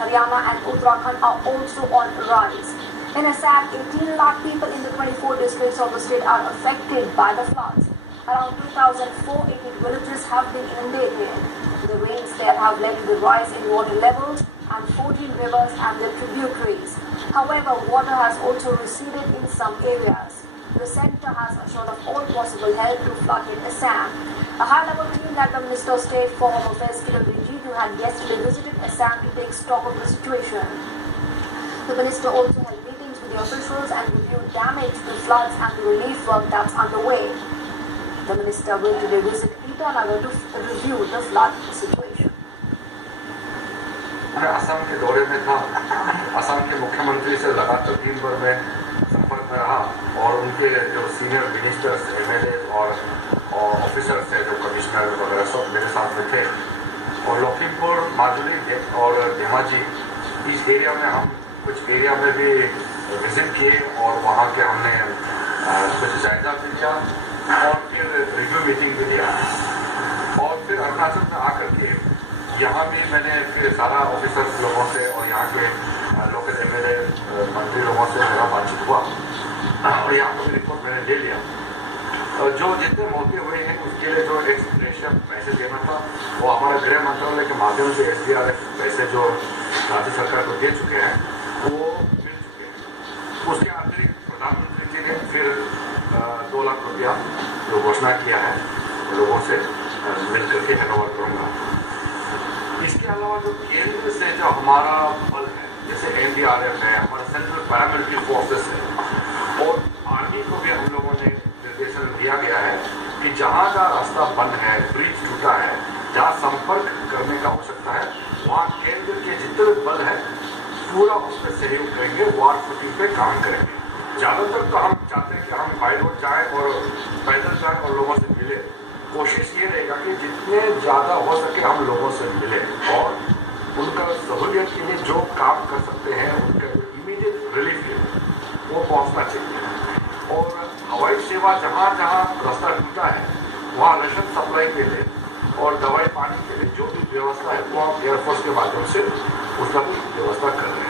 Haryana and Uttarakhand are also on rise. In Assam, 18 lakh people in the 24 districts of the state are affected by the floods. Around 2,480 villages have been inundated. The rains there have led to the rise in water levels and 14 rivers and their tributaries. However, water has also receded in some areas. The centre has assured of all possible help to flood in Assam. A high-level team led by Minister of State for Home Affairs Kiran Rijiju had yesterday visited Assam to take stock of the situation. The minister also held meetings with the officials and reviewed damage to floods and the relief work that's underway. The minister will today visit Itanagar to review the flood situation. मैं असम के दौरे में था। असम के मुख्यमंत्री से लगातार 3 बार मैं संपर्क में रहा और उनके जो सीनियर मिनिस्टर्स, एमएलए और ऑफिसर्स है, जो कमिश्नर वगैरह सब मेरे साथ में थे। और लखीमपुर, माजुली और धेमाजी, इस एरिया में हम कुछ एरिया में भी विजिट किए और वहाँ के हमने कुछ जायजा भी किया और फिर रिव्यू मीटिंग भी लिया। और फिर अरुणाचल में आकर के यहाँ भी मैंने फिर सारा ऑफिसर्स लोगों से और यहाँ के लोकल एमएलए मंत्री लोगों से मेरा बातचीत हुआ और यहाँ पर रिपोर्ट मैंने ले लिया। जो जितने मौके हुए हैं उसके लिए जो एक्सप्रेशन पैसे देना था वो हमारा गृह मंत्रालय के माध्यम से SDRF पैसे जो राज्य सरकार को दे चुके हैं वो मिल चुके हैं। उसके अतिरिक्त प्रधानमंत्री जी ने फिर 2 लाख रुपया जो घोषणा किया है लोगों से मिल करके हैंडओवर करूँगा। इसके अलावा जो केंद्र से जो हमारा बल है, जैसे NDRF है, हमारा सेंट्रल पैरामिलिट्री फोर्सेस है और आर्मी को भी हम लोगों ने निर्देशन दिया गया है कि जहाँ जहाँ रास्ता बंद है, ब्रिज टूटा है, जहाँ संपर्क करने का आवश्यकता है, वहाँ केंद्र के जितने बल है पूरा उसमें सहयोग करेंगे, वार फुटिंग पे काम करेंगे। ज़्यादातर तो हम चाहते हैं कि हम बाई रोड जाएँ और पैदल जाएँ और लोगों से मिले। कोशिश ये रहेगा कि जितने ज़्यादा हो सके हम लोगों से मिले और उनका सहूलियत के लिए जो काम कर सकते हैं, उनका जो इमीडिएट रिलीफ है वो पहुंचना चाहिए। और हवाई सेवा जहाँ जहाँ रास्ता टूटा है वहाँ राशन सप्लाई के लिए और दवाई पानी के लिए जो भी व्यवस्था है वो हम एयरफोर्स के माध्यम से उसका भी व्यवस्था कर रहे हैं।